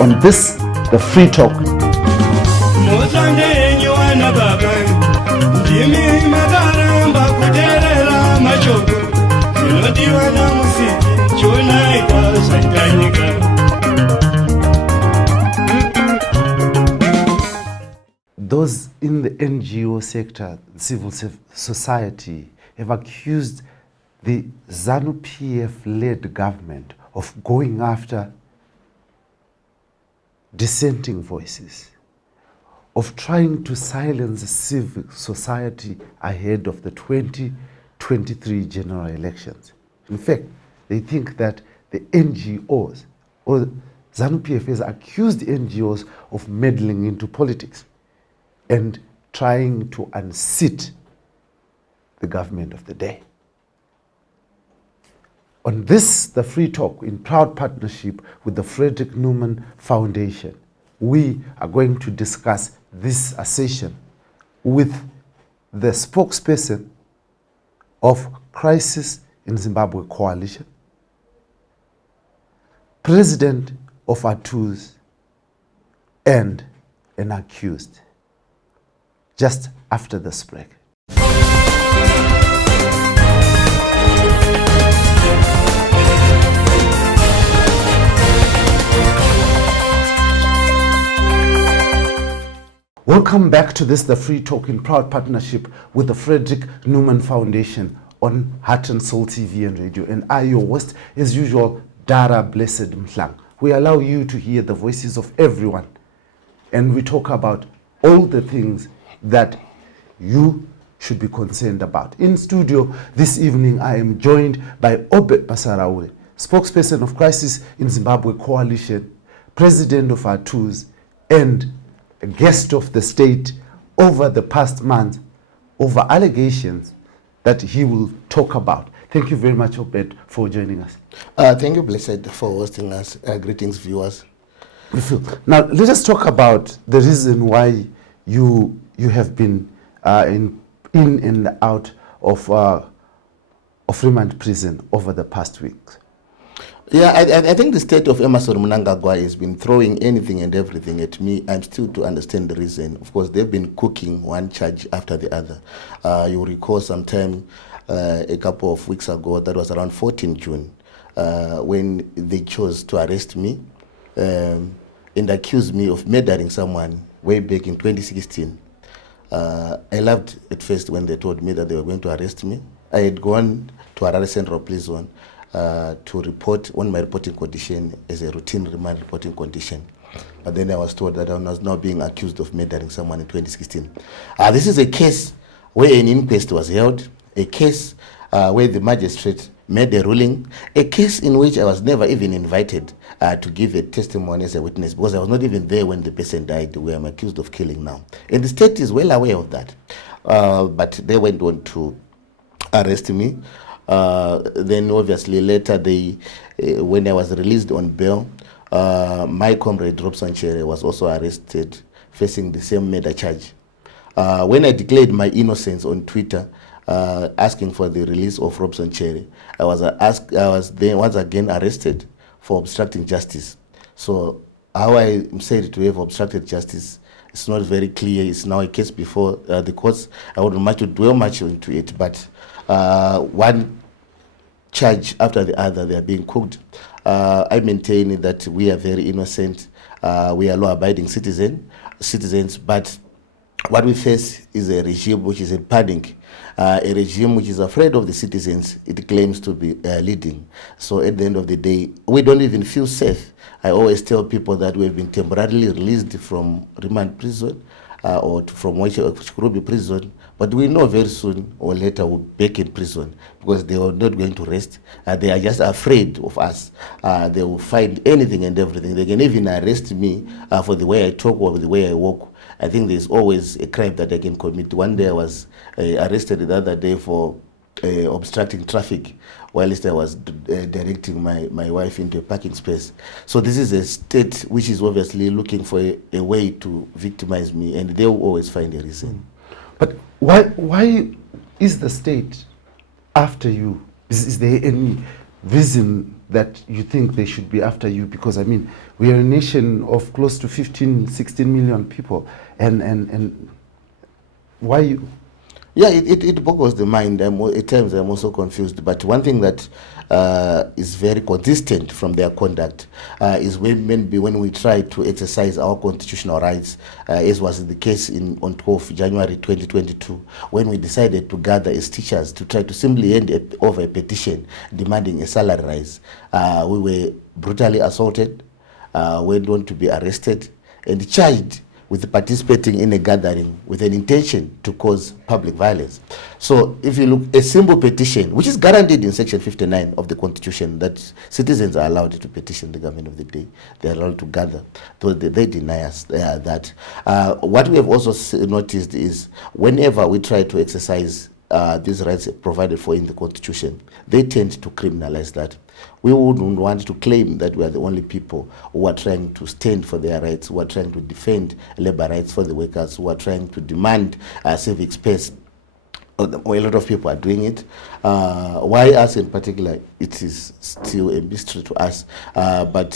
on this, the Free Talk. Those in the NGO sector, civil society, have accused the ZANU-PF-led government of going after dissenting voices, of trying to silence civil society ahead of the 2023 general elections. In fact, they think that the NGOs, or ZANU-PF has accused NGOs of meddling into politics and trying to unseat the government of the day. On this, the Free Talk, in proud partnership with the Frederick Newman Foundation, we are going to discuss this accusation with the spokesperson of Crisis in Zimbabwe Coalition, president of ATUS, and an accused, just after this break. Welcome back to this, the Free Talk, in proud partnership with the Frederick Newman Foundation on Heart and Soul TV and radio. And I, your host, as usual, Dara Blessed Mhlang. We allow you to hear the voices of everyone, and we talk about all the things that you should be concerned about. In studio this evening, I am joined by Orber Masarao, spokesperson of Crisis in Zimbabwe Coalition, president of ATUS, and a guest of the state over the past month over allegations that he will talk about. Thank you very much, Orber, for joining us. Thank you, Blessed, for hosting us. Greetings, viewers. Now, let us talk about the reason why you have been in and out of remand prison over the past weeks. Yeah, I think the state of Emerson Mnangagwa has been throwing anything and everything at me. I'm still to understand the reason. Of course, they've been cooking one charge after the other. You recall sometime a couple of weeks ago, that was around 14 June, when they chose to arrest me and accuse me of murdering someone way back in 2016. I loved at first when they told me that they were going to arrest me. I had gone to Harare Central Prison to report on my reporting condition as a routine remand reporting condition. But then I was told that I was now being accused of murdering someone in 2016. This is a case where an inquest was held, a case where the magistrate made a ruling, a case in which I was never even invited to give a testimony as a witness, because I was not even there when the person died, where I'm accused of killing now. And the state is well aware of that. But they went on to arrest me. Then obviously later, when I was released on bail, my comrade Robson Chere was also arrested, facing the same murder charge. When I declared my innocence on Twitter, asking for the release of Robson Chere, I was then once again arrested for obstructing justice. So how I am said to have obstructed justice, it's not very clear. It's now a case before the courts. I wouldn't like to dwell much into it, but one charge after the other, they are being cooked. I maintain that we are very innocent. We are law-abiding citizens, but what we face is a regime which is in panic, a regime which is afraid of the citizens it claims to be leading. So at the end of the day, we don't even feel safe. I always tell people that we have been temporarily released from remand prison or from Chikurubi prison, but we know very soon or later we'll be back in prison, because they are not going to rest. They are just afraid of us. They will find anything and everything. They can even arrest me for the way I talk or the way I walk. I think there's always a crime that I can commit. One day I was arrested the other day for obstructing traffic whilst I was directing my wife into a parking space. So this is a state which is obviously looking for a way to victimize me, and they will always find a reason. But why is the state after you? Is there any reason that you think they should be after you? Because, I mean, we are a nation of close to 15, 16 million people. And why you? Yeah, it boggles the mind. At times I'm also confused. But one thing that is very consistent from their conduct is when we try to exercise our constitutional rights, as was the case on 12 January 2022, when we decided to gather as teachers to try to simply hand over a petition demanding a salary rise. We were brutally assaulted, went on to be arrested and charged with participating in a gathering with an intention to cause public violence. So if you look, a simple petition, which is guaranteed in Section 59 of the Constitution, that citizens are allowed to petition the government of the day, they are allowed to gather, so they deny us that. What we have also noticed is whenever we try to exercise these rights provided for in the Constitution, they tend to criminalize that. We wouldn't want to claim that we are the only people who are trying to stand for their rights, who are trying to defend labor rights for the workers, who are trying to demand civic space. A lot of people are doing it. Why us in particular, it is still a mystery to us. But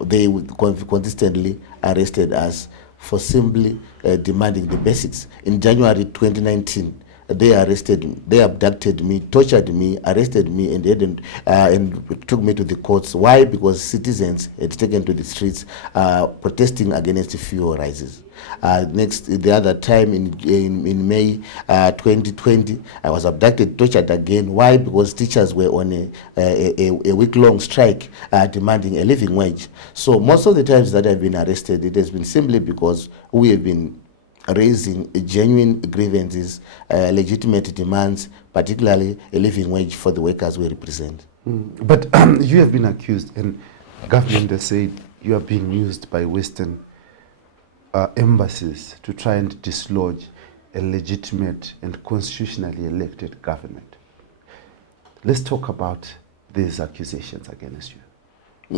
they consistently arrested us for simply demanding the basics. In January 2019, they abducted me, tortured me, arrested me, and took me to the courts. Why? Because citizens had taken to the streets protesting against fuel rises. The other time in May 2020, I was abducted, tortured again. Why? Because teachers were on a week-long strike demanding a living wage. So most of the times that I've been arrested, it has been simply because we have been raising genuine grievances, legitimate demands, particularly a living wage for the workers we represent. But you have been accused, and government has said you are being used by Western embassies to try and dislodge a legitimate and constitutionally elected government. Let's talk about these accusations against you.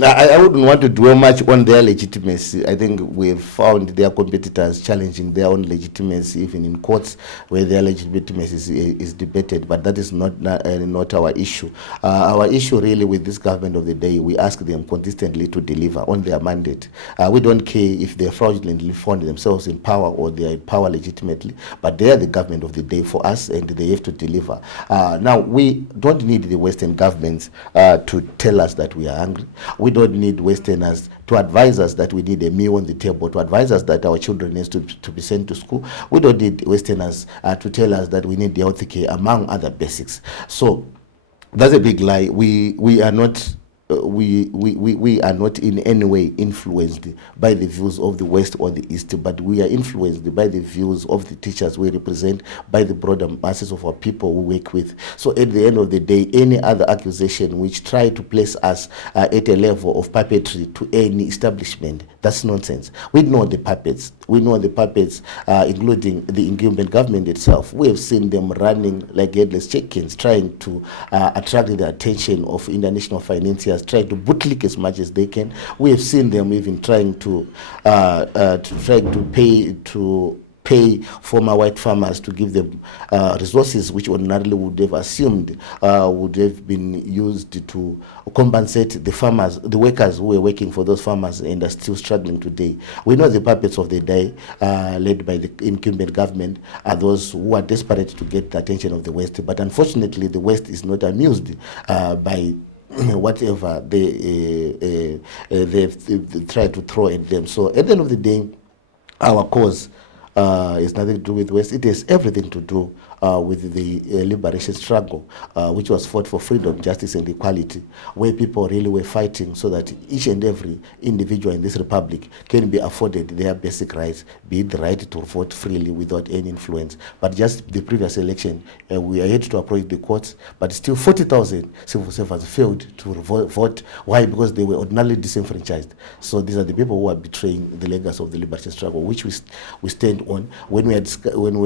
I wouldn't want to dwell much on their legitimacy. I think we've found their competitors challenging their own legitimacy, even in courts where their legitimacy is debated. But that is not our issue. Our issue really with this government of the day, we ask them consistently to deliver on their mandate. We don't care if they fraudulently found themselves in power or they are in power legitimately, but they are the government of the day for us and they have to deliver. Now, we don't need the Western governments to tell us that we are angry. We don't need Westerners to advise us that we need a meal on the table, to advise us that our children need to be sent to school. We don't need Westerners to tell us that we need health care, among other basics. So that's a big lie. We are not in any way influenced by the views of the West or the East, but we are influenced by the views of the teachers we represent, by the broader masses of our people we work with. So at the end of the day, any other accusation which try to place us at a level of puppetry to any establishment, that's nonsense. We know the puppets. We know the puppets, including the incumbent government itself. We have seen them running like headless chickens, trying to attract the attention of international financiers, trying to bootlick as much as they can. We have seen them even trying to pay former white farmers to give them resources which ordinarily would have assumed would have been used to compensate the farmers, the workers who were working for those farmers and are still struggling today. We know the puppets of the day, led by the incumbent government, are those who are desperate to get the attention of the West. But unfortunately, the West is not amused by whatever they've tried to throw at them. So at the end of the day, our cause has nothing to do with West. It has everything to do with the liberation struggle, which was fought for freedom, justice, and equality, where people really were fighting so that each and every individual in this republic can be afforded their basic rights, be it the right to vote freely without any influence. But just the previous election, we are yet to approach the courts, but still 40,000 civil servants failed to vote. Why? Because they were ordinarily disenfranchised. So these are the people who are betraying the legacy of the liberation struggle, which we stand on. When we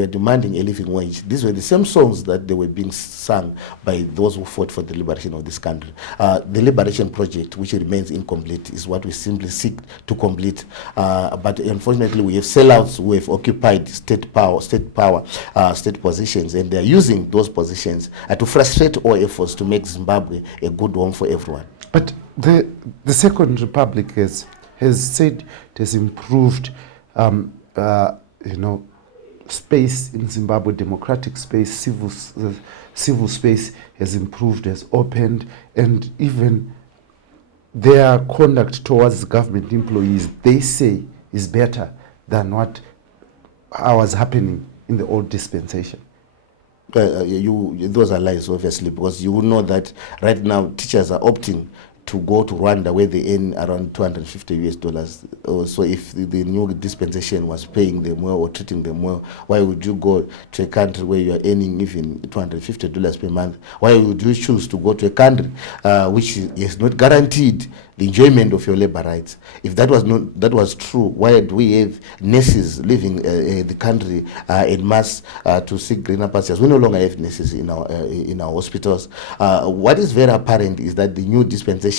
are demanding a living wage, these were the same songs that they were being sung by those who fought for the liberation of this country. The liberation project, which remains incomplete, is what we simply seek to complete. But unfortunately, we have sellouts who have occupied state positions, and they are using those positions to frustrate all efforts to make Zimbabwe a good home for everyone. But the Second Republic has said it has improved, space in Zimbabwe, democratic space, civil space has improved, has opened, and even their conduct towards government employees, they say, is better than what was happening in the old dispensation. Those are lies, obviously, because you will know that right now teachers are opting to go to Rwanda where they earn around $250. So if the new dispensation was paying them well or treating them well, why would you go to a country where you are earning even $250 per month? Why would you choose to go to a country which is not guaranteed the enjoyment of your labor rights? If that was true, why do we have nurses leaving the country en masse to seek greener pastures? We no longer have nurses in our hospitals. What is very apparent is that the new dispensation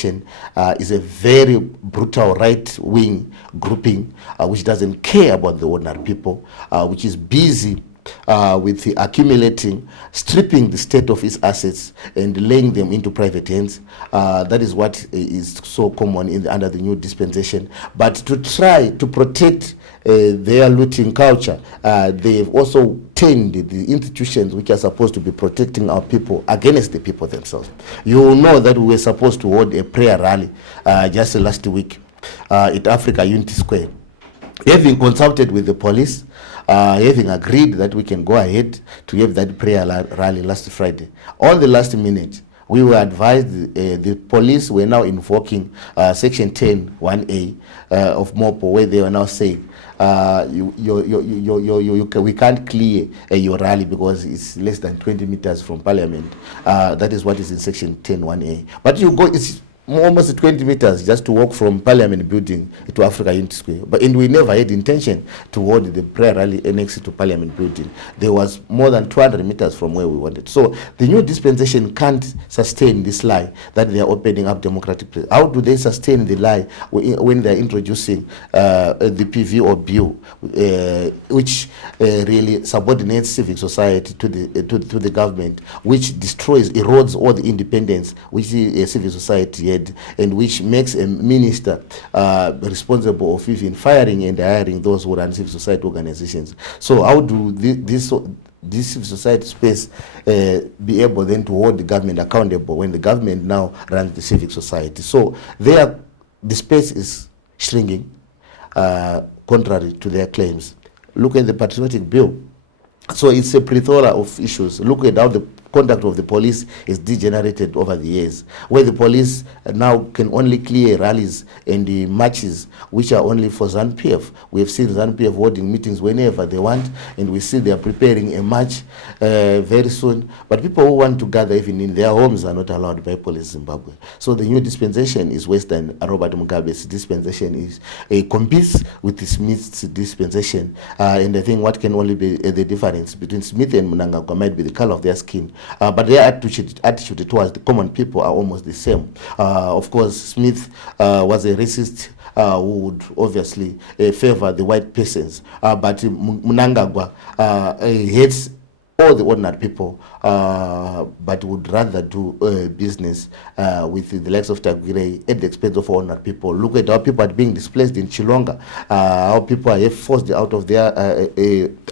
is a very brutal right-wing grouping which doesn't care about the ordinary people, which is busy with the accumulating, stripping the state of its assets and laying them into private hands. That is what is so common under the new dispensation. But to try to protect their looting culture, they've also turned the institutions which are supposed to be protecting our people against the people themselves. You will know that we were supposed to hold a prayer rally just last week at Africa Unity Square. Having consulted with the police, having agreed that we can go ahead to have that prayer rally last Friday, on the last minute, we were advised the police were now invoking Section 10(1)(a) of MOPO, where they were now saying we can't clear your rally because it's less than 20 meters from Parliament. That is what is in Section 10(1)(a). But you go, it's almost 20 meters just to walk from Parliament building to Africa Unity Square. And we never had intention to hold the prayer rally next to Parliament building. There was more than 200 meters from where we wanted. So the new dispensation can't sustain this lie that they are opening up democratic place. How do they sustain the lie when they are introducing the PVO bill, which really subordinates civic society to the government, which destroys, erodes all the independence which the civil society had, and which makes a minister responsible of even firing and hiring those who run civil society organizations. So how do this civil society space be able then to hold the government accountable when the government now runs the civic society? So the space is shrinking, contrary to their claims. Look at the patriotic bill. So it's a plethora of issues. Look at how the conduct of the police is degenerated over the years, where the police now can only clear rallies and the marches which are only for ZANU-PF. We have seen ZANU-PF holding meetings whenever they want, and we see they are preparing a march very soon. But people who want to gather even in their homes are not allowed by police in Zimbabwe. So the new dispensation is worse than Robert Mugabe's dispensation is. Competes with the Smith's dispensation, and I think what can only be the difference between Smith and Mnangagwa might be the color of their skin. But their attitude towards the common people are almost the same. Of course, Smith was a racist who would obviously favor the white persons. But Mnangagwa hates all the ordinary people, but would rather do business with the likes of Tagire at the expense of ordinary people. Look at how people are being displaced in Chilonga, how people are forced out of their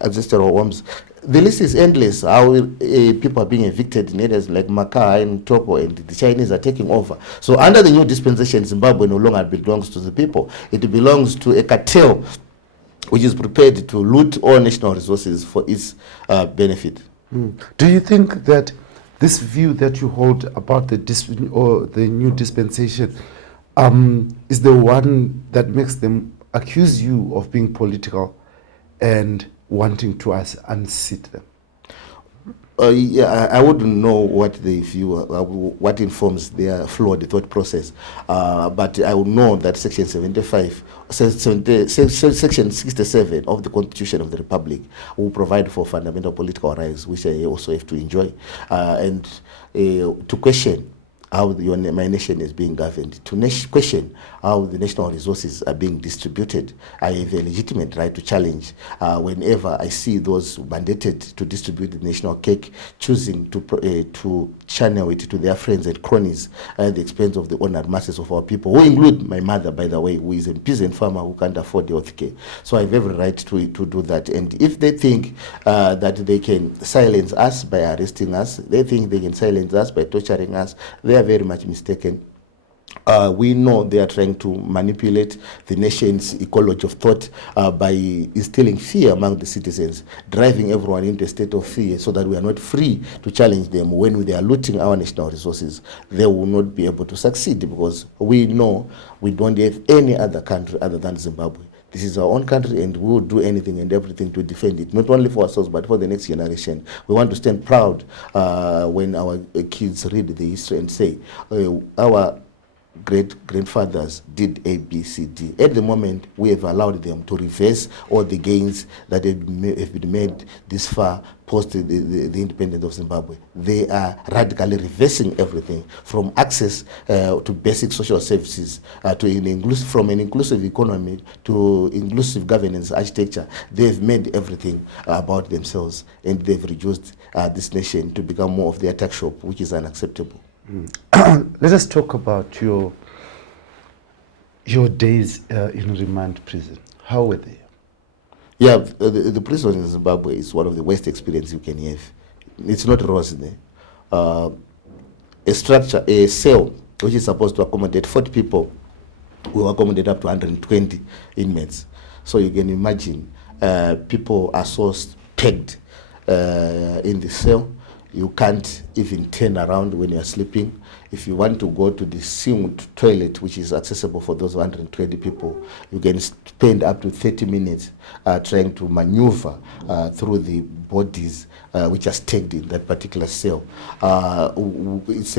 ancestral homes. The list is endless. How people are being evicted in areas like Macau and Togo, and the Chinese are taking over. So under the new dispensation, Zimbabwe no longer belongs to the people. It belongs to a cartel which is prepared to loot all national resources for its benefit. Do you think that this view that you hold about the new dispensation is the one that makes them accuse you of being political and wanting to unseat them? I wouldn't know what they view, what informs their flawed thought process. But I would know that Section 67 of the Constitution of the Republic will provide for fundamental political rights, which I also have to enjoy. And to question how my nation is being governed, to question how the national resources are being distributed. I have a legitimate right to challenge whenever I see those mandated to distribute the national cake, choosing to channel it to their friends and cronies at the expense of the honored masses of our people, who include my mother, by the way, who is a peasant farmer who can't afford health care. So I have every right to do that. And if they think that they can silence us by arresting us, they think they can silence us by torturing us, they are very much mistaken. We know they are trying to manipulate the nation's ecology of thought by instilling fear among the citizens, driving everyone into a state of fear so that we are not free to challenge them. When they are looting our national resources, they will not be able to succeed, because we know we don't have any other country other than Zimbabwe. This is our own country, and we will do anything and everything to defend it, not only for ourselves, but for the next generation. We want to stand proud when our kids read the history and say, our great-grandfathers did A, B, C, D. At the moment, we have allowed them to reverse all the gains that have been made this far post the independence of Zimbabwe. They are radically reversing everything, from access to basic social services, from an inclusive economy to inclusive governance architecture. They've made everything about themselves, and they've reduced this nation to become more of their tuck shop, which is unacceptable. Let us talk about your days in remand prison. How were they? Yeah, the prison in Zimbabwe is one of the worst experiences you can have. It's not rosy. A cell which is supposed to accommodate 40 people will accommodate up to 120 inmates. So you can imagine people are so pegged in the cell. You can't even turn around when you're sleeping. If you want to go to the sealed toilet, which is accessible for those 120 people, you can spend up to 30 minutes trying to maneuver through the bodies which are stacked in that particular cell. It's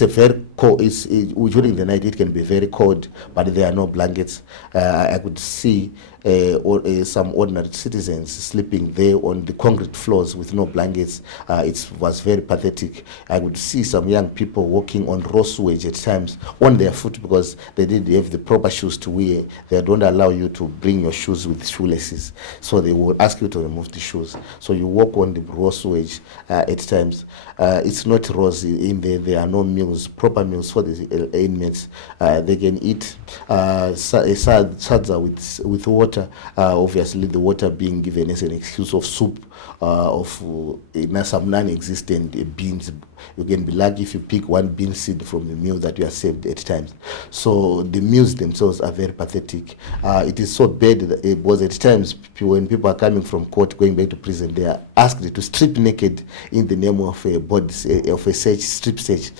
a very cold. During the night it can be very cold, but there are no blankets. I could see some ordinary citizens sleeping there on the concrete floors with no blankets. It was very pathetic. I would see some young people walking on raw sewage at times on their foot, because they didn't have the proper shoes to wear. They don't allow you to bring your shoes with shoelaces, so they will ask you to remove the shoes. So you walk on the raw sewage at times. It's not rosy in there. There are no meals, proper meals for the inmates. They can eat sadza with water. Obviously, the water being given as an excuse of soup, of some non-existent beans. You can be lucky if you pick one bean seed from the meal that you are served at times. So the meals themselves are very pathetic. It is so bad that it was at times when people are coming from court, going back to prison, they are asked to strip naked in the name of a body, of a strip search,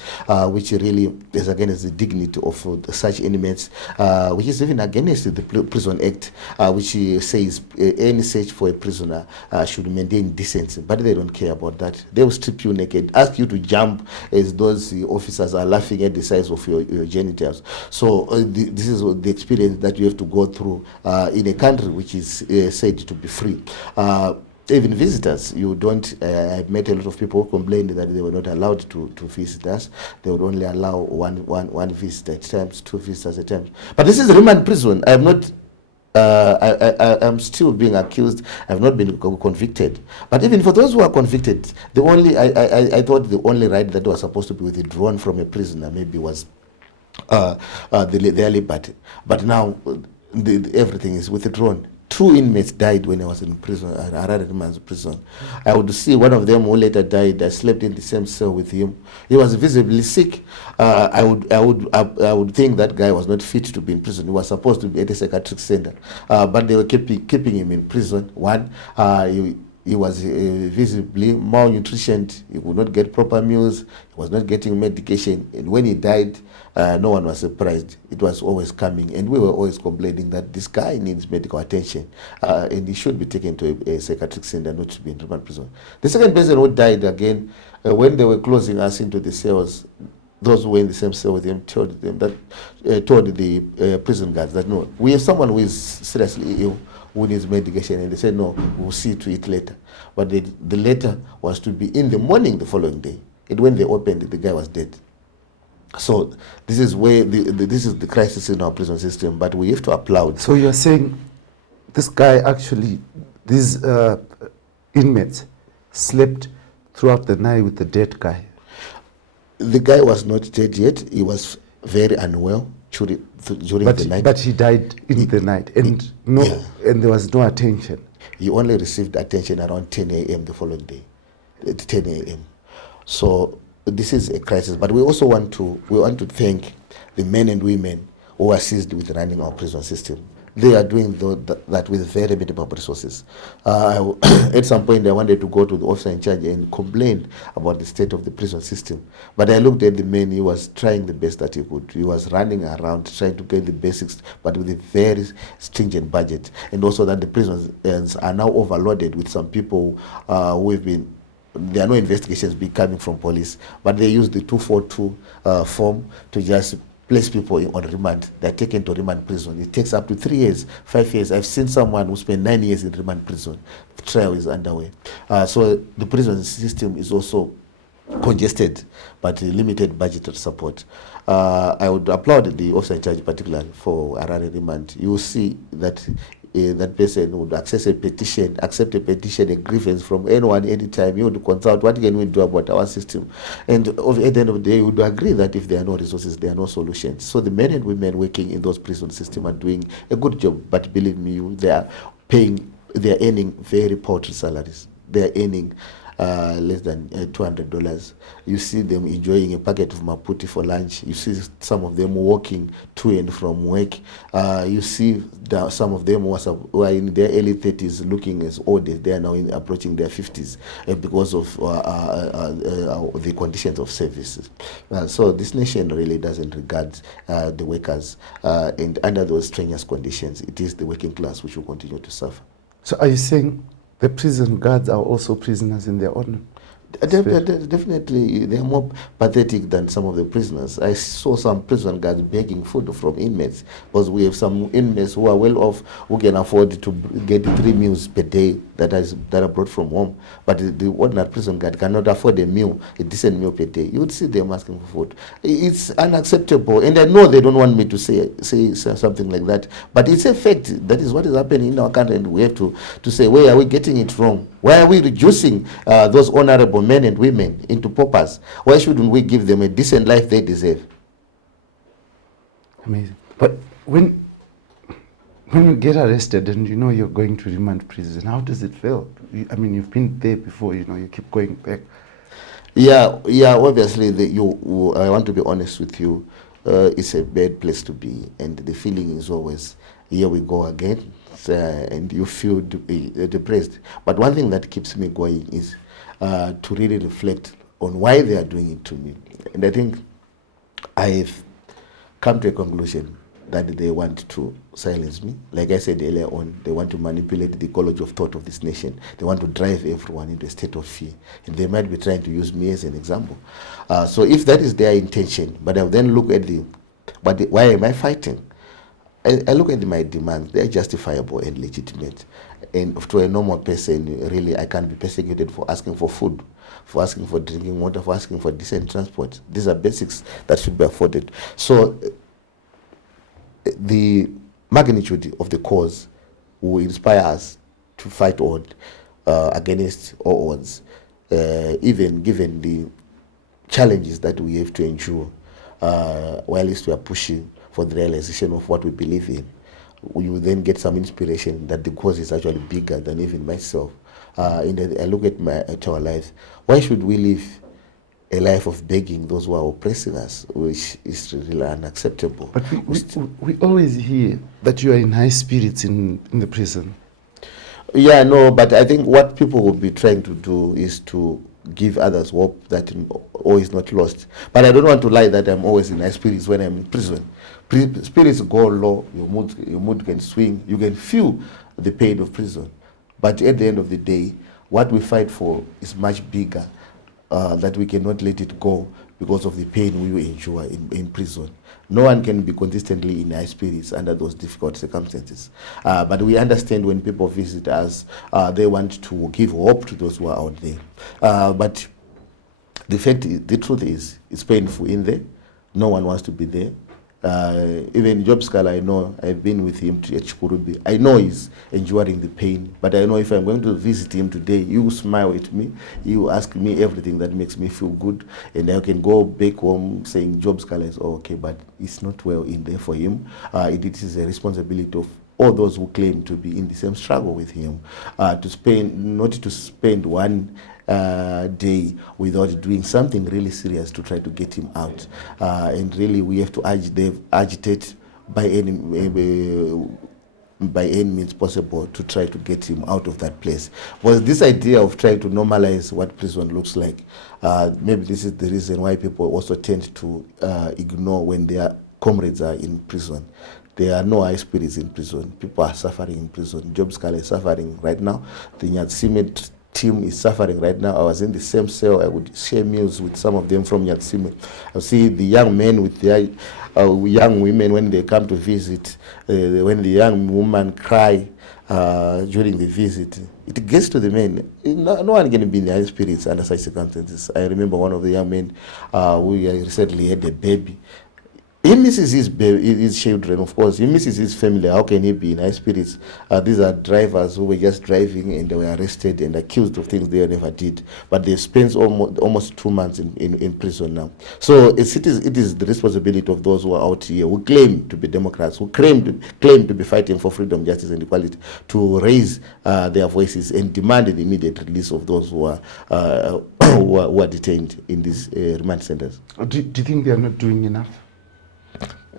which really is against the dignity of such inmates, which is even against the Prison Act, which says any search for a prisoner should maintain decency. But they don't care about that. They will strip you naked, ask you to jump as those officers are laughing at the size of your genitals. So this is the experience that you have to go through in a country which is said to be free. Even visitors, you don't. I've met a lot of people who complained that they were not allowed to visit us. They would only allow one visitor at times, 2 visitors at times. But this is remand prison. I am not. I'm still being accused. I've not been convicted. But even for those who are convicted, I thought the only right that was supposed to be withdrawn from a prisoner maybe was their liberty. But now everything is withdrawn. 2 inmates died when I was in prison, Harare prison. I would see one of them who later died. I slept in the same cell with him. He was visibly sick. I would think that guy was not fit to be in prison. He was supposed to be at a psychiatric center, but they were keeping him in prison. One, he was visibly malnutritioned. He would not get proper meals. He was not getting medication. And when he died, no one was surprised. It was always coming. And we were always complaining that this guy needs medical attention and he should be taken to a psychiatric center, not to be in remand prison. The second person who died again, when they were closing us into the cells, those who were in the same cell with him told the prison guards that, no, we have someone who is seriously ill, who needs medication, and they said, no, we'll see to it later. But the letter was to be in the morning the following day. And when they opened it, the guy was dead. So this is where this is the crisis in our prison system. But we have to applaud. So you're saying this guy actually, these inmates slept throughout the night with the dead guy? The guy was not dead yet. He was very unwell during the night. But he died in the night, and and there was no attention. He only received attention around 10 a.m. the following day, at 10 a.m. So this is a crisis. But we also want to thank the men and women who assist with running our prison system. They are doing that with very minimal resources. At some point, I wanted to go to the officer in charge and complain about the state of the prison system. But I looked at the man, he was trying the best that he could. He was running around trying to get the basics, but with a very stringent budget. And also that the prisons are now overloaded with some people who have been, there are no investigations coming from police, but they use the 242 form to just place people on remand. They're taken to remand prison. It takes up to 3 years, 5 years. I've seen someone who spent 9 years in remand prison. The trial is underway. So the prison system is also congested, but limited budgetary support. I would applaud the officer in charge particularly for Harare remand. You will see that that person would accept a petition, a grievance from anyone, anytime. You would consult, what can we do about our system? And at the end of the day, you would agree that if there are no resources, there are no solutions. So the men and women working in those prison systems are doing a good job, but believe me, they are earning very paltry salaries. They are earning less than $200. You see them enjoying a packet of maputi for lunch. You see some of them walking to and from work. You see some of them who are in their early 30s looking as old as they are now approaching their 50s because of the conditions of services. So this nation really doesn't regard the workers, and under those strenuous conditions, it is the working class which will continue to suffer. So are you saying the prison guards are also prisoners in their own? Definitely, they are more pathetic than some of the prisoners. I saw some prison guards begging food from inmates, because we have some inmates who are well off, who can afford to get 3 meals per day that are brought from home. But the ordinary prison guard cannot afford a decent meal per day. You would see them asking for food. It's unacceptable, and I know they don't want me to say something like that, but it's a fact. That is what is happening in our country, and we have to say, where are we getting it wrong? Why are we reducing those honorable men and women into paupers? Why shouldn't we give them a decent life they deserve? Amazing. But when you get arrested and you know you're going to remand prison, how does it feel? I mean, you've been there before, you keep going back. Yeah. Obviously, I want to be honest with you. It's a bad place to be, and the feeling is always, here we go again, and you feel depressed. But one thing that keeps me going is to really reflect on why they are doing it to me. And I think I've come to a conclusion that they want to silence me. Like I said earlier on, they want to manipulate the ecology of thought of this nation. They want to drive everyone into a state of fear. And they might be trying to use me as an example. So if that is their intention, but I then look at why am I fighting? I look at my demands. They are justifiable and legitimate. And to a normal person, really, I can't be persecuted for asking for food, for asking for drinking water, for asking for decent transport. These are basics that should be afforded. So the magnitude of the cause will inspire us to fight on against all odds, even given the challenges that we have to endure, while we are pushing for the realization of what we believe in. We will then get some inspiration that the cause is actually bigger than even myself. And I look at our lives. Why should we live a life of begging those who are oppressing us, which is really unacceptable? But we always hear that you are in high spirits in the prison. Yeah, no, but I think what people will be trying to do is to give others hope that all is not lost. But I don't want to lie that I'm always in high spirits when I'm in prison. Spirits go low, your mood can swing, you can feel the pain of prison. But at the end of the day, what we fight for is much bigger, that we cannot let it go because of the pain we endure in prison. No one can be consistently in high spirits under those difficult circumstances. But we understand when people visit us, they want to give hope to those who are out there. But the truth is, it's painful in there. No one wants to be there. Even Job Sikhala, I know, I've been with him at Chikurubi. I know he's enduring the pain, but I know if I'm going to visit him today, he will smile at me. He will ask me everything that makes me feel good, and I can go back home saying Job Sikhala is okay, but it's not well in there for him. It is a responsibility of all those who claim to be in the same struggle with him, not to spend one day without doing something really serious to try to get him out. And really, we have to agitate by any means possible to try to get him out of that place. But this idea of trying to normalize what prison looks like, maybe this is the reason why people also tend to ignore when their comrades are in prison. There are no high spirits in prison. People are suffering in prison. Job Sikhala is suffering right now. The Nyatsime team is suffering right now. I was in the same cell. I would share meals with some of them from Nyatsime. I see the young men with their young women when they come to visit. When the young woman cry during the visit, it gets to the men. No one can be in the high spirits under such circumstances. I remember one of the young men who recently had a baby. He misses his children, of course. He misses his family. How can he be in high spirits? These are drivers who were just driving and they were arrested and accused of things they never did. But they spent almost 2 months in prison now. So it is the responsibility of those who are out here, who claim to be Democrats, who claim to be fighting for freedom, justice, and equality, to raise their voices and demand the immediate release of those who are detained in these remand centers. Do you think they are not doing enough?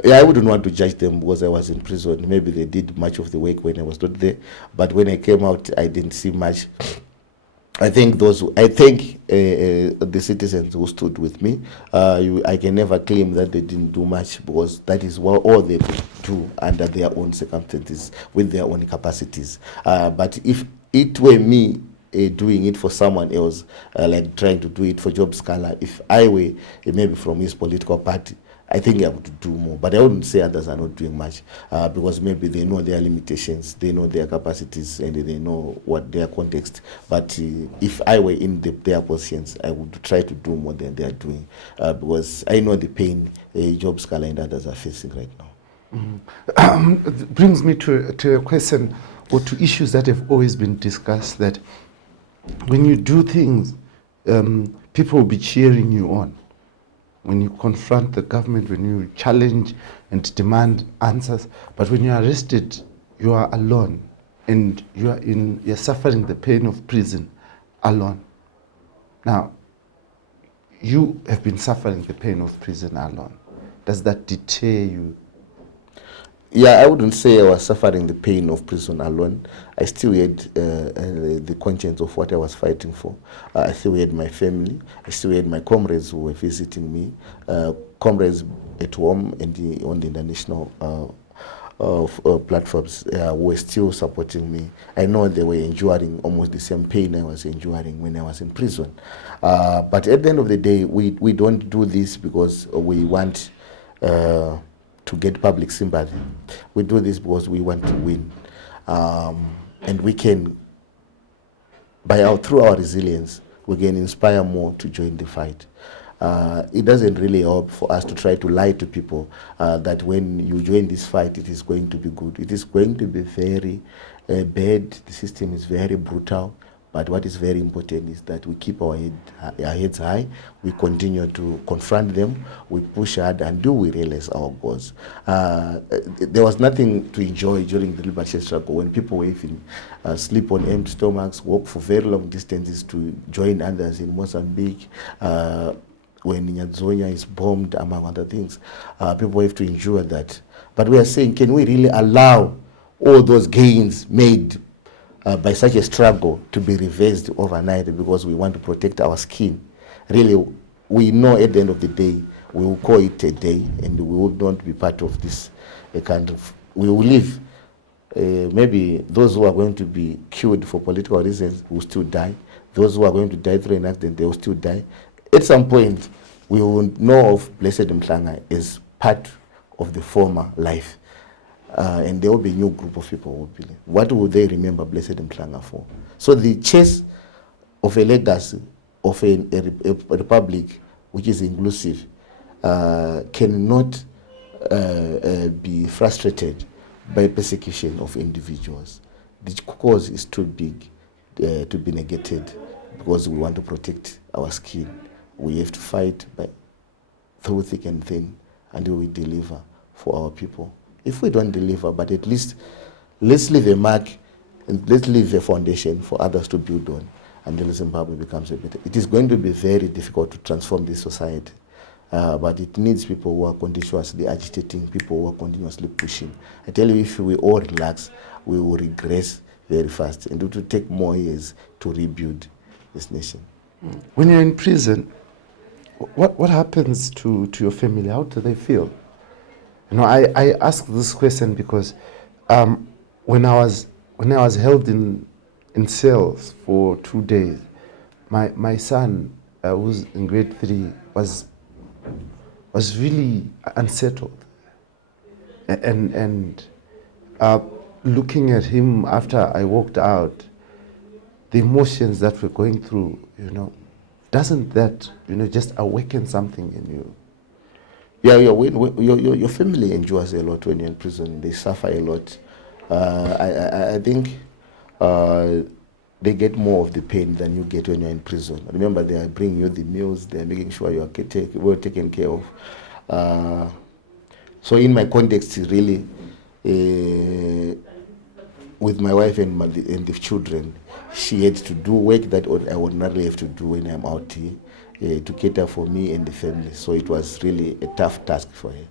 Yeah, I wouldn't want to judge them because I was in prison. Maybe they did much of the work when I was not there, but when I came out, I didn't see much. I think the citizens who stood with me, I can never claim that they didn't do much, because that is what all they could do under their own circumstances, with their own capacities. But if it were me doing it for someone else, like trying to do it for Job Sikhala, if I were maybe from his political party, I think I would do more, but I wouldn't say others are not doing much, because maybe they know their limitations, they know their capacities, and they know what their context. But if I were in their positions, I would try to do more than they are doing, because I know the pain Job Sikhala and others are facing right now. It brings me to a question, or to issues that have always been discussed, that when you do things, people will be cheering you on. When you confront the government, when you challenge and demand answers, but when you're arrested, you are alone, and you're suffering the pain of prison alone. Now, you have been suffering the pain of prison alone. Does that deter you? Yeah, I wouldn't say I was suffering the pain of prison alone. I still had the conscience of what I was fighting for. I still had my family. I still had my comrades who were visiting me, comrades at home and on the international platforms who were still supporting me. I know they were enduring almost the same pain I was enduring when I was in prison. But at the end of the day, we don't do this because we want to get public sympathy. We do this because we want to win, and we can, through our resilience, we can inspire more to join the fight. It doesn't really help for us to try to lie to people that when you join this fight, it is going to be good. It is going to be very bad. The system is very brutal. But what is very important is that we keep our heads high, we continue to confront them, we push hard until we realize our goals. There was nothing to enjoy during the liberation struggle when people were even sleep on empty stomachs, walk for very long distances to join others in Mozambique, when Nyazonya is bombed, among other things. People have to endure that. But we are saying, can we really allow all those gains made by such a struggle to be reversed overnight because we want to protect our skin? Really, we know at the end of the day, we will call it a day, and we will not be part of this we will live. Maybe those who are going to be killed for political reasons will still die. Those who are going to die through an accident, they will still die. At some point, we will know of Blessed Mhlanga as part of the former life. And there will be a new group of people who will believe. What will they remember Blessed Mhlanga for? So the chase of a legacy of a republic which is inclusive cannot be frustrated by persecution of individuals. The cause is too big to be negated because we want to protect our skin. We have to fight through thick and thin until we deliver for our people. If we don't deliver, but at least let's leave a mark and let's leave a foundation for others to build on until Zimbabwe becomes a better. It is going to be very difficult to transform this society, but it needs people who are continuously agitating, people who are continuously pushing. I tell you, if we all relax, we will regress very fast, and it will take more years to rebuild this nation. When you're in prison, what happens to your family? How do they feel? You know, I ask this question because when I was held in cells for 2 days, my son, who's in grade 3, was really unsettled, and looking at him after I walked out, the emotions that we're going through, you know, doesn't that, you know, just awaken something in you? Yeah, your family endures a lot when you're in prison. They suffer a lot. I think they get more of the pain than you get when you're in prison. Remember, they are bringing you the meals. They are making sure you are well taken care of. So in my context, really, with my wife and the children, she had to do work that I would not have to do when I'm out here, to cater for me and the family. So it was really a tough task for her.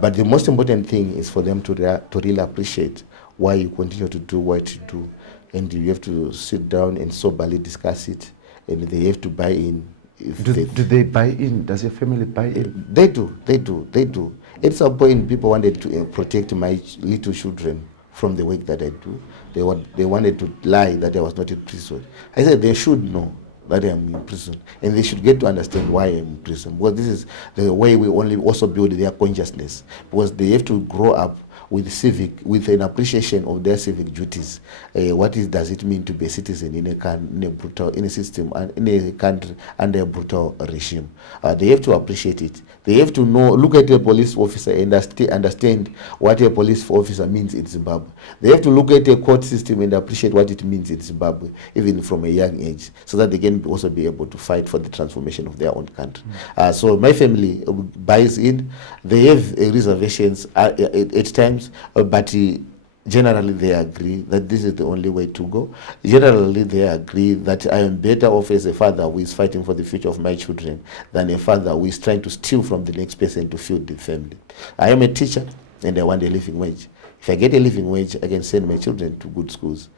But the most important thing is for them to really appreciate why you continue to do what you do. And you have to sit down and soberly discuss it. And they have to buy in. Do they buy in? Does your family buy in? They do. At some point, people wanted to protect my little children from the work that I do. They wanted to lie that I was not in prison. I said they should know that I am in prison, and they should get to understand why I'm in prison, because this is the way we only also build their consciousness, because they have to grow up with an appreciation of their civic duties. What does it mean to be a citizen in a system, in a country under a brutal regime? They have to appreciate it. They have to look at a police officer and understand what a police officer means in Zimbabwe. They have to look at a court system and appreciate what it means in Zimbabwe, even from a young age, so that they can also be able to fight for the transformation of their own country. So my family buys in. They have reservations at times, but generally they agree that this is the only way to go. Generally they agree that I am better off as a father who is fighting for the future of my children than a father who is trying to steal from the next person to feed the family. I am a teacher and I want a living wage. If I get a living wage, I can send my children to good schools.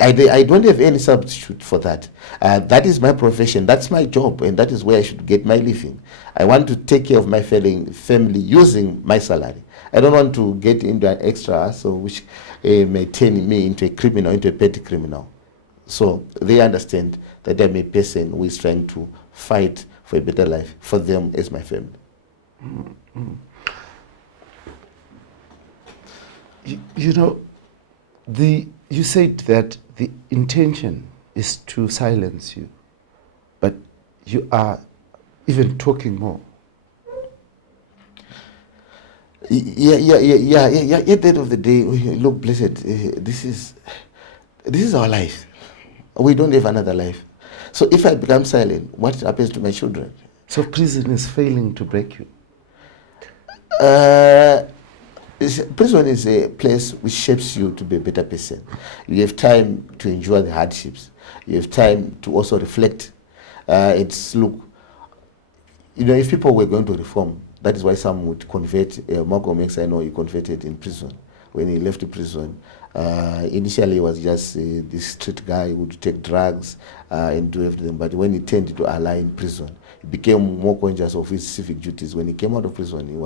I don't have any substitute for that. That is my profession, that's my job, and that is where I should get my living. I want to take care of my family using my salary. I don't want to get into an extra hustle which may turn me into a criminal, into a petty criminal. So they understand that I'm a person who is trying to fight for a better life for them as my family. Mm-hmm. You know, you said that the intention is to silence you, but you are even talking more. Yeah. At the end of the day, look, blessed, this is our life. We don't have another life. So if I become silent, what happens to my children? So prison is failing to break you? Prison is a place which shapes you to be a better person. You have time to enjoy the hardships. You have time to also reflect. Look, if people were going to reform, that is why some would convert. Malcolm X, I know he converted in prison. When he left prison, initially he was just this street guy who would take drugs and do everything. But when he turned to ally in prison, he became more conscious of his civic duties. When he came out of prison, he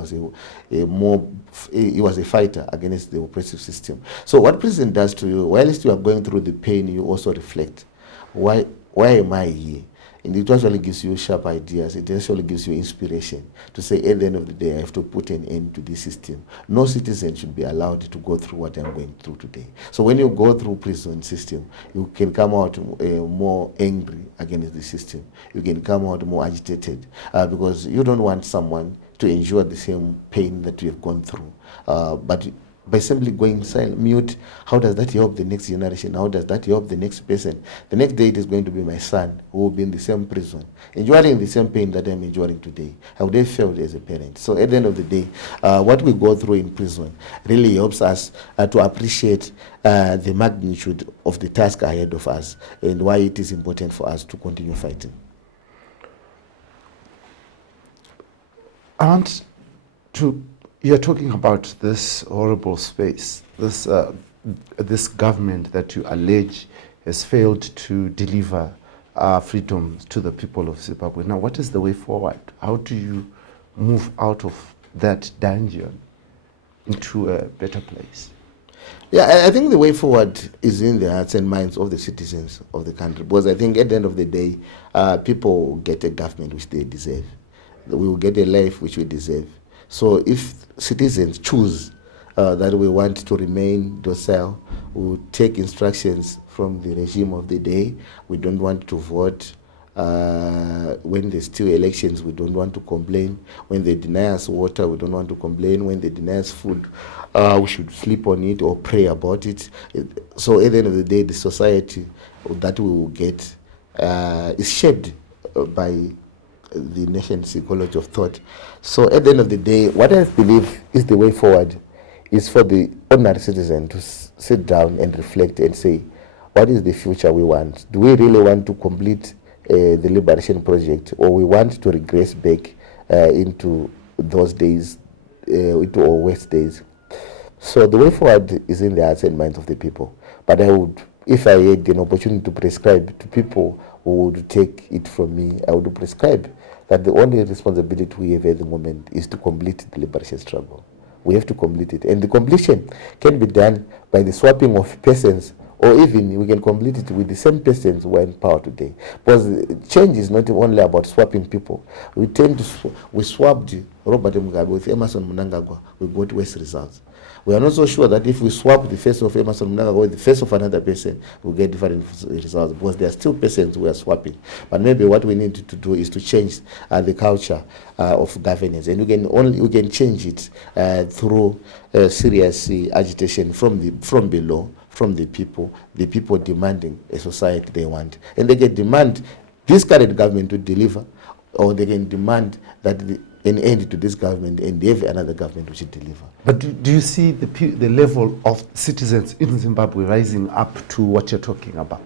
was a fighter against the oppressive system. So what prison does to you, whilst you are going through the pain, you also reflect. Why am I here? And it actually gives you sharp ideas. It actually gives you inspiration to say, at the end of the day, I have to put an end to this system. No citizen should be allowed to go through what I'm going through today. So when you go through prison system, you can come out more angry against the system. You can come out more agitated because you don't want someone to endure the same pain that you have gone through. But by simply going silent, mute, how does that help the next generation? How does that help the next person? The next day it is going to be my son who will be in the same prison, enduring the same pain that I'm enduring today. How they felt as a parent. So at the end of the day, what we go through in prison really helps us to appreciate the magnitude of the task ahead of us and why it is important for us to continue fighting. I want to, you're talking about this horrible space, this government that you allege has failed to deliver freedom to the people of Zimbabwe. Now, what is the way forward? How do you move out of that dungeon into a better place? Yeah, I think the way forward is in the hearts and minds of the citizens of the country, because I think at the end of the day, people get a government which they deserve. We will get a life which we deserve. So if citizens choose that we want to remain docile, we will take instructions from the regime of the day. We don't want to vote. When there's still elections, we don't want to complain. When they deny us water, we don't want to complain. When they deny us food, we should sleep on it or pray about it. So at the end of the day, the society that we will get is shaped by the nation's ecology of thought. So at the end of the day, what I believe is the way forward is for the ordinary citizen to sit down and reflect and say, what is the future we want? Do we really want to complete the liberation project, or we want to regress back into those days, into our worst days? So the way forward is in the hearts and minds of the people. But I would, if I had an opportunity to prescribe to people who would take it from me, I would prescribe that the only responsibility we have at the moment is to complete the liberation struggle. We have to complete it. And the completion can be done by the swapping of persons, or even we can complete it with the same persons who are in power today. Because change is not only about swapping people. We tend to, we swapped Robert Mugabe with Emmerson Mnangagwa, we got worse results. We are not so sure that if we swap the face of Emmerson Mnangagwa with the face of another person, we'll get different results, because there are still persons we are swapping. But maybe what we need to do is to change the culture of governance, and we can change it through serious agitation from below, from the people demanding a society they want. And they can demand this current government to deliver, or they can demand that an end to this government and have another government which will deliver. But do you see the level of citizens in Zimbabwe rising up to what you're talking about?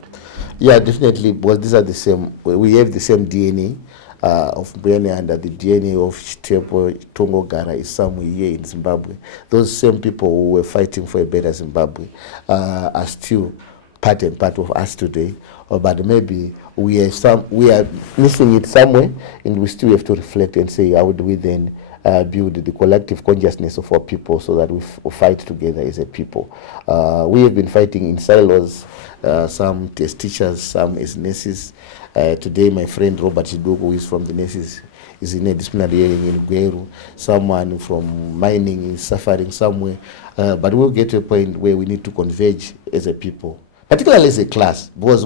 Yeah, definitely, because these are the same, we have the same DNA of Mbuyane, and the DNA of Chitepo Tongogara is somewhere here in Zimbabwe. Those same people who were fighting for a better Zimbabwe are still part and part of us today. But maybe we are missing it somewhere, and we still have to reflect and say, how do we then build the collective consciousness of our people so that we fight together as a people. We have been fighting in silos, some as teachers, some as nurses. Today my friend Robert Madhuku, who is from the nurses, is in a disciplinary hearing in Gweru. Someone from mining is suffering somewhere. But we'll get to a point where we need to converge as a people, particularly as a class, because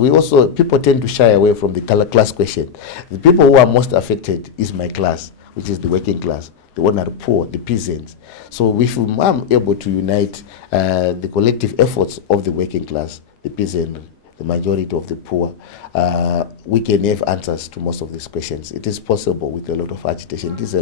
people tend to shy away from the class question. The people who are most affected is my class, which is the working class, the ordinary poor, the peasants. So if I'm able to unite the collective efforts of the working class, the peasantry, the majority of the poor, we can have answers to most of these questions. It is possible with a lot of agitation. It is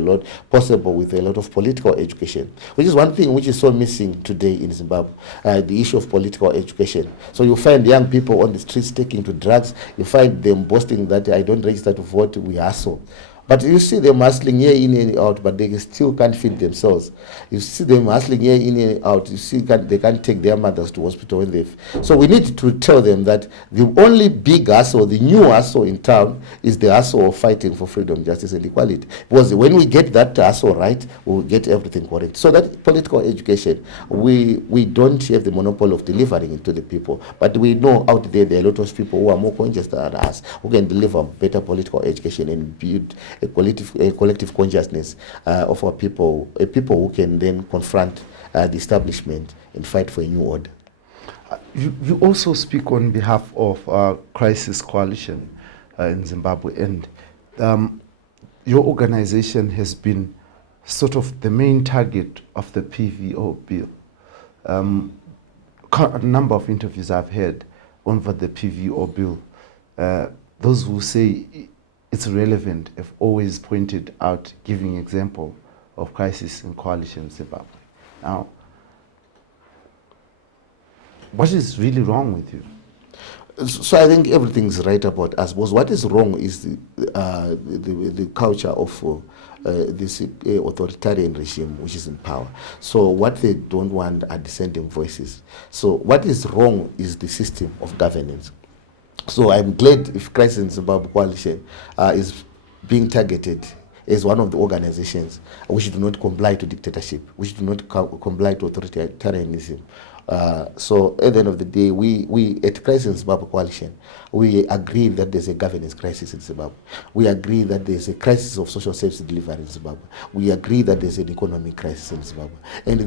possible with a lot of political education, which is one thing which is so missing today in Zimbabwe, the issue of political education. So you find young people on the streets taking to drugs. You find them boasting that I don't register to vote, we hustle. But you see them hustling here in and out, but they still can't feed themselves. You see them hustling here in and out. You see they can't take their mothers to hospital when they've. So we need to tell them that the only big hustle, the new hustle in town, is the hustle of fighting for freedom, justice, and equality. Because when we get that hustle right, we'll get everything correct. So that political education, we don't have the monopoly of delivering it to the people, but we know out there are a lot of people who are more conscious than us, who can deliver better political education and build a collective consciousness of our people, people who can then confront the establishment and fight for a new order. You also speak on behalf of Crisis Coalition in Zimbabwe, and your organization has been sort of the main target of the PVO bill. A number of interviews I've had over the PVO bill, those who say it's relevant have always pointed out, giving example of Crisis and Coalition Zimbabwe. Now, what is really wrong with you? So I think everything's right about us. Because what is wrong is the culture of this authoritarian regime which is in power. So what they don't want are dissenting voices. So what is wrong is the system of governance. So I'm glad if Crisis in Zimbabwe Coalition is being targeted as one of the organizations which do not comply to dictatorship, which do not comply to authoritarianism. So at the end of the day, we at Crisis in Zimbabwe Coalition, we agree that there's a governance crisis in Zimbabwe. We agree that there's a crisis of social service delivery in Zimbabwe. We agree that there's an economic crisis in Zimbabwe. And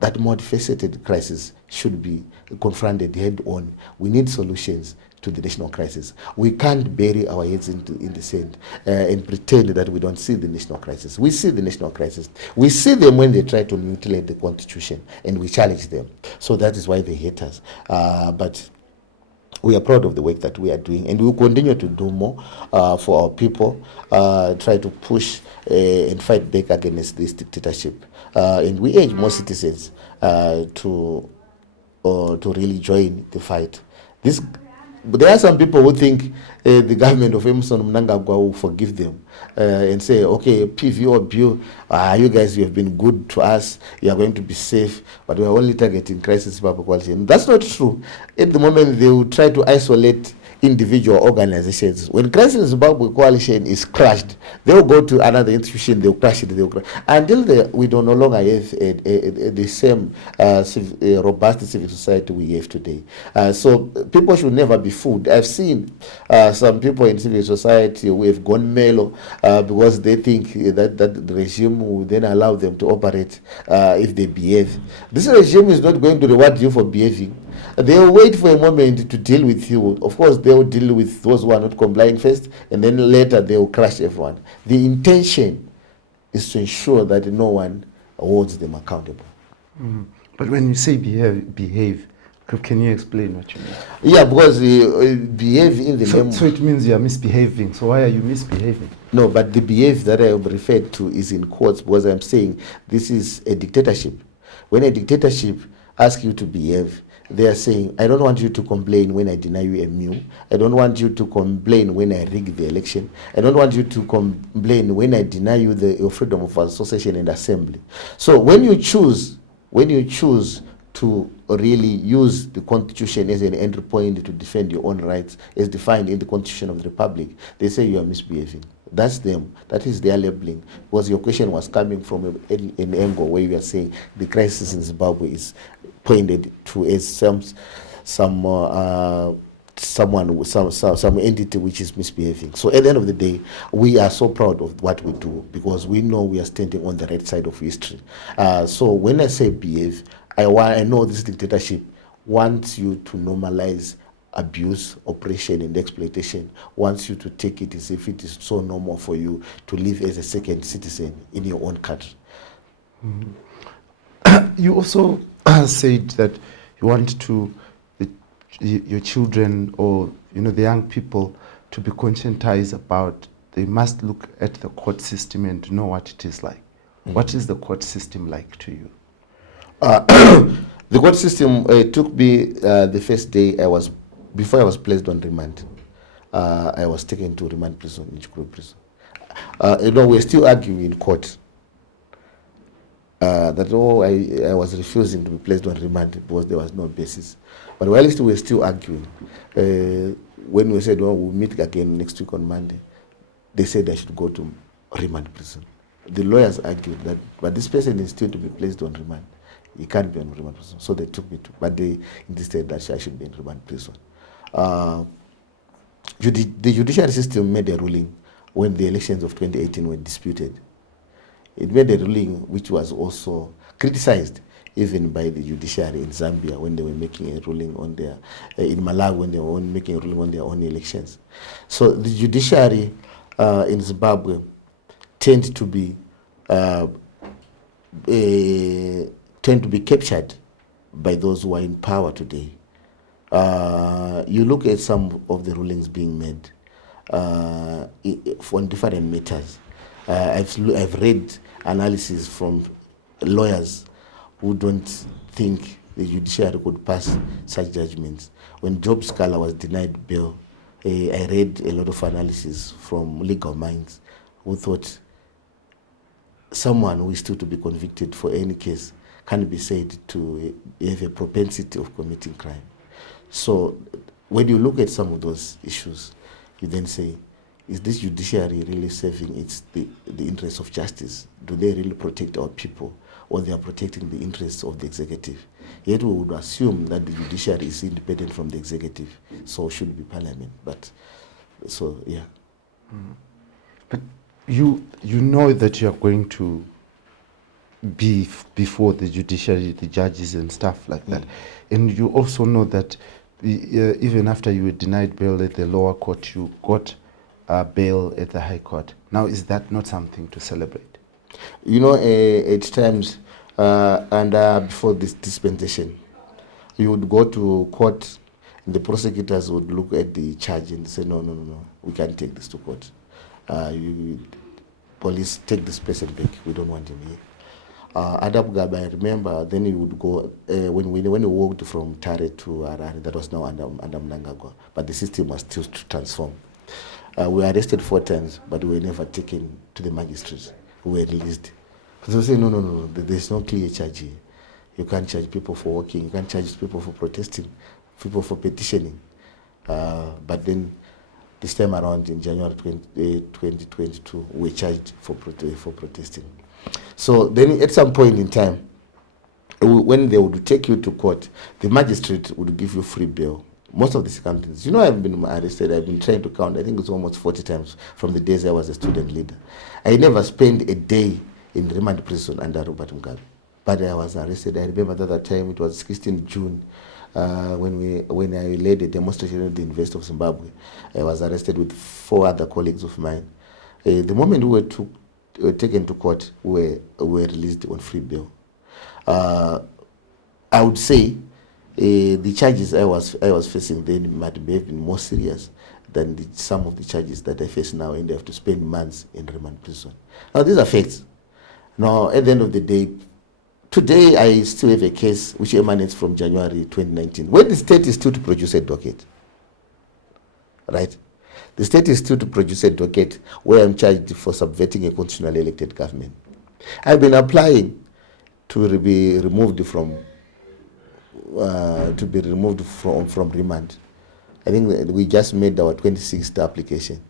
that multifaceted crisis should be confronted head on. We need solutions to the national crisis. We can't bury our heads in the sand and pretend that we don't see the national crisis. We see the national crisis. We see them when they try to mutilate the constitution, and we challenge them. So that is why they hate us. But we are proud of the work that we are doing, and we will continue to do more for our people, try to push and fight back against this dictatorship. And we urge more citizens to really join the fight. But there are some people who think the government of Emmerson Mnangagwa will forgive them and say, okay, PVO bill, you guys, you have been good to us, you are going to be safe, but we are only targeting Crisis Zimbabwe Coalition. That's not true. At the moment, they will try to isolate individual organizations. When Crisis Zimbabwe Coalition is crushed, they will go to another institution, they will crush it, until we don't no longer have the same robust civil society we have today. So people should never be fooled. I've seen some people in civil society who have gone mellow because they think that the regime will then allow them to operate if they behave. This regime is not going to reward you for behaving. They will wait for a moment to deal with you. Of course, they will deal with those who are not complying first, and then later they will crush everyone. The intention is to ensure that no one holds them accountable. But when you say behave, can you explain what you mean? Yeah, because behave in the name. So it means you are misbehaving. So why are you misbehaving? No, but the behave that I have referred to is in quotes, because I'm saying this is a dictatorship. When a dictatorship asks you to behave, they are saying, I don't want you to complain when I deny you a meal. I don't want you to complain when I rig the election. I don't want you to complain when I deny you your freedom of association and assembly. So when you choose to really use the constitution as an entry point to defend your own rights as defined in the Constitution of the Republic, they say you are misbehaving. That's them. That is their labeling. Because your question was coming from an angle where you are saying the crisis in Zimbabwe is pointed to as some entity which is misbehaving. So at the end of the day, we are so proud of what we do because we know we are standing on the right side of history. So when I say behave, I know this dictatorship wants you to normalize abuse, oppression, and exploitation, wants you to take it as if it is so normal for you to live as a second citizen in your own country. You also said that you want your children or the young people to be conscientized about, they must look at the court system and know what it is like. What is the court system like to you? The court system took me the first day before I was placed on remand. I was taken to remand prison in Chikuru prison. We're still arguing in court that I was refusing to be placed on remand because there was no basis. But while we're still arguing, when we said, we'll meet again next week on Monday, they said I should go to remand prison. The lawyers argued that, but this person is still to be placed on remand. He can't be on remand prison. So they took me to, but they insisted that I should be in remand prison. The judiciary system made a ruling when the elections of 2018 were disputed. It made a ruling which was also criticized even by the judiciary in Zambia when they were making a ruling on their, in Malawi when they were making a ruling on their own elections. So the judiciary in Zimbabwe tend to be captured by those who are in power today. You look at some of the rulings being made on different matters. I've read analysis from lawyers who don't think the judiciary could pass such judgments. When Job Sikhala was denied bail, I read a lot of analysis from legal minds who thought someone who is still to be convicted for any case can be said to have a propensity of committing crime. So when you look at some of those issues, you then say, is this judiciary really serving the interests of justice? Do they really protect our people, or they are protecting the interests of the executive? Yet we would assume that the judiciary is independent from the executive, so should be parliament. But so yeah. But you know that you are going to be before the judiciary, the judges and stuff like that, and you also know that even after you were denied bail at the lower court, you got bail at the high court. Now, is that not something to celebrate? You know, at times, and before this dispensation, you would go to court, and the prosecutors would look at the charge and say, no, we can't take this to court. Police, take this person back. We don't want him here. Adabgab, I remember, then you would go, when we walked from Tare to Harare, that was now under Mnangagwa, but the system was still to transform. We were arrested 4 times, but we were never taken to the magistrates. We were released. So they say, no, there's no clear charge here. You can't charge people for walking, you can't charge people for protesting, people for petitioning. But then, this time around in January 2022, we were charged for protesting. So then at some point in time, when they would take you to court, the magistrate would give you free bail. Most of the circumstances. You know, I've been arrested, I've been trying to count, I think it's almost 40 times from the days I was a student leader. I never spent a day in remand prison under Robert Mugabe. But I was arrested. I remember at that time, it was 16 June, when I led a demonstration at the University of Zimbabwe. I was arrested with 4 other colleagues of mine. The moment we were taken to court, we were released on free bail. I would say the charges I was facing then might have been more serious than some of the charges that I face now, and I have to spend months in remand prison. Now, these are facts. Now, at the end of the day, today I still have a case which emanates from January 2019, where the state is still to produce a docket. Right? The state is still to produce a docket where I'm charged for subverting a constitutionally elected government. I've been applying to be removed from remand. I think we just made our 26th application,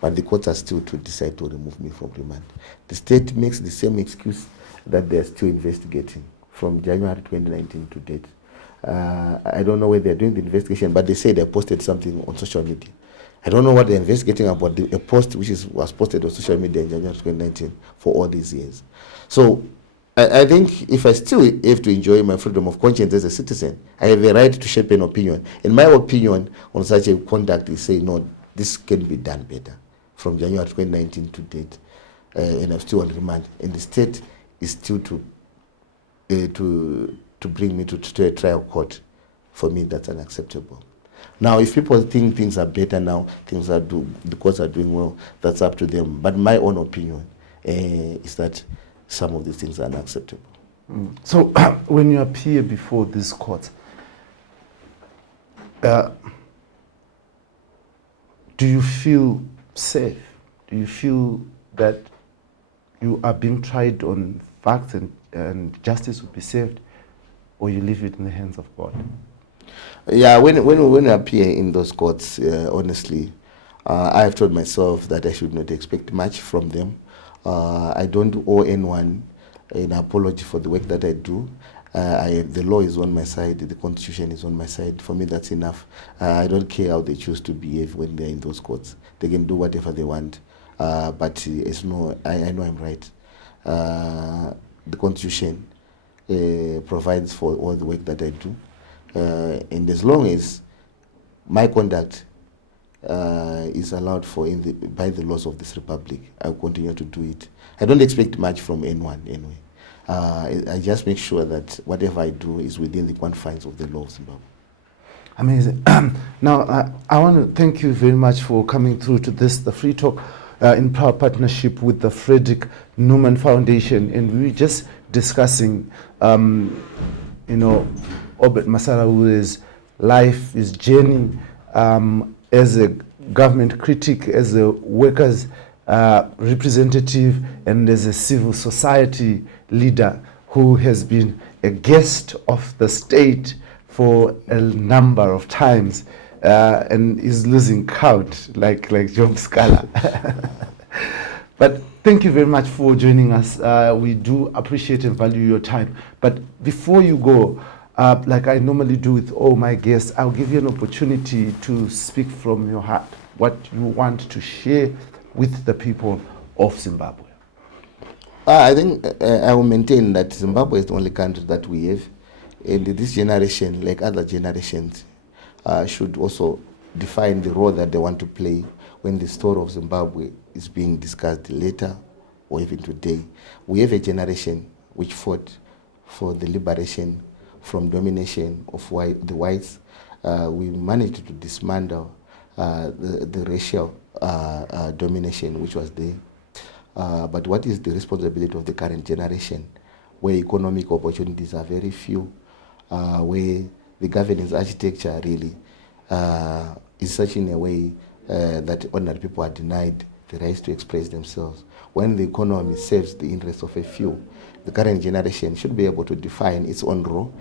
but the courts are still to decide to remove me from remand. The state makes the same excuse that they're still investigating from January 2019 to date. I don't know where they're doing the investigation, but they say they posted something on social media. I don't know what they're investigating about, a post which was posted on social media in January 2019 for all these years. So I think if I still have to enjoy my freedom of conscience as a citizen, I have a right to shape an opinion. And my opinion on such a conduct is saying, no, this can be done better from January 2019 to date. And I'm still on remand. And the state is still to bring me to a trial court. For me, that's unacceptable. Now, if people think things are better now, the courts are doing well, that's up to them. But my own opinion is that some of these things are unacceptable. So, when you appear before this court, do do you feel safe? Do you feel that you are being tried on facts and justice will be served, or you leave it in the hands of God? Yeah, when we appear in those courts, honestly, I have told myself that I should not expect much from them. I don't owe anyone an apology for the work that I do. The law is on my side, the constitution is on my side. For me, that's enough. I don't care how they choose to behave when they're in those courts. They can do whatever they want. But I know I'm right. The constitution provides for all the work that I do. And as long as my conduct is allowed for by the laws of this republic, I'll continue to do it. I don't expect much from anyone anyway. I just make sure that whatever I do is within the confines of the law of Zimbabwe. Amazing. Now, I want to thank you very much for coming through to this, the Free Talk, in proud partnership with the Frederick Newman Foundation. And we were just discussing, Orber Masaraore's life, his journey as a government critic, as a workers' representative, and as a civil society leader who has been a guest of the state for a number of times and is losing count like Job Sikhala. But thank you very much for joining us. We do appreciate and value your time. But before you go, like I normally do with all my guests, I'll give you an opportunity to speak from your heart, what you want to share with the people of Zimbabwe. I think I will maintain that Zimbabwe is the only country that we have. And this generation, like other generations, should also define the role that they want to play when the story of Zimbabwe is being discussed later or even today. We have a generation which fought for the liberation from domination of the whites. We managed to dismantle the racial domination which was there. But what is the responsibility of the current generation, where economic opportunities are very few, where the governance architecture really is such in a way that ordinary people are denied the rights to express themselves. When the economy serves the interests of a few, the current generation should be able to define its own role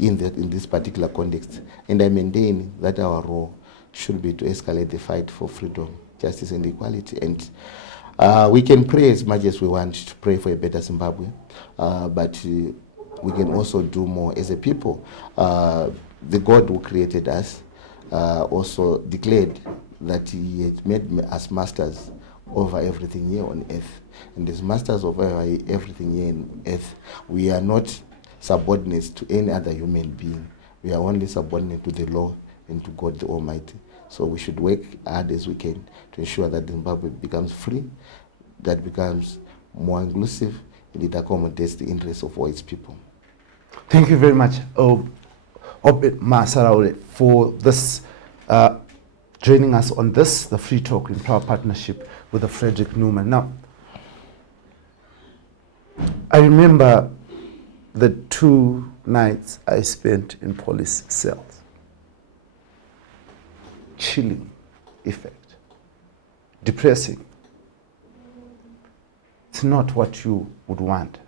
in this particular context. And I maintain that our role should be to escalate the fight for freedom, justice, and equality. And we can pray as much as we want to pray for a better Zimbabwe, but we can also do more as a people. The God who created us also declared that he had made us masters over everything here on earth. And as masters of everything here on earth, we are not subordinates to any other human being. We are only subordinate to the law and to God the Almighty. So we should work hard as we can to ensure that Zimbabwe becomes free, that becomes more inclusive, and it accommodates the interests of all its people. Thank you very much, Orber Masarao, for this joining us on this, the Free Talk in proud partnership with the Frederick Newman. Now, I remember the 2 nights I spent in police cells. Chilling effect, depressing. It's not what you would want.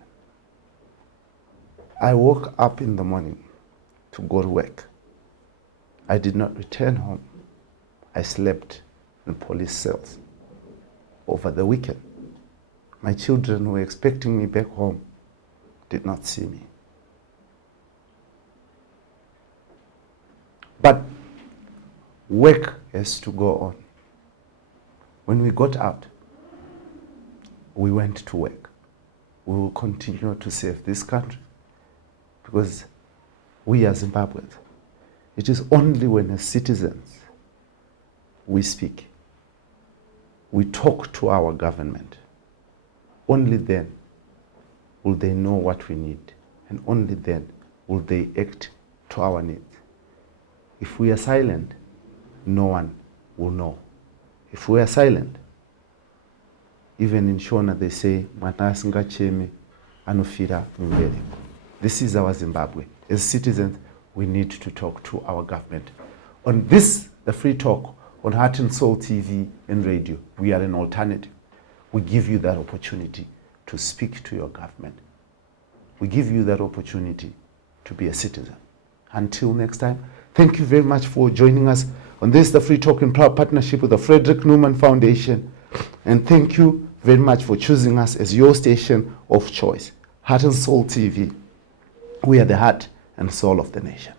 I woke up in the morning to go to work. I did not return home. I slept in police cells over the weekend. My children who were expecting me back home did not see me. But work has to go on. When we got out, we went to work. We will continue to serve this country because we are Zimbabweans. It is only when as citizens we speak, we talk to our government, only then will they know what we need, and only then will they act to our needs. If we are silent, no one will know. If we are silent, even in Shona they say, "Matasinga cheme anofira mbereko." This is our Zimbabwe. As citizens, we need to talk to our government. On this, the Free Talk, on Heart and Soul TV and radio. We are an alternative. We give you that opportunity to speak to your government. We give you that opportunity to be a citizen. Until next time, thank you very much for joining us on this, the Free Talk in Proud partnership with the Frederick Newman Foundation. And thank you very much for choosing us as your station of choice. Heart and Soul TV. We are the heart and soul of the nation.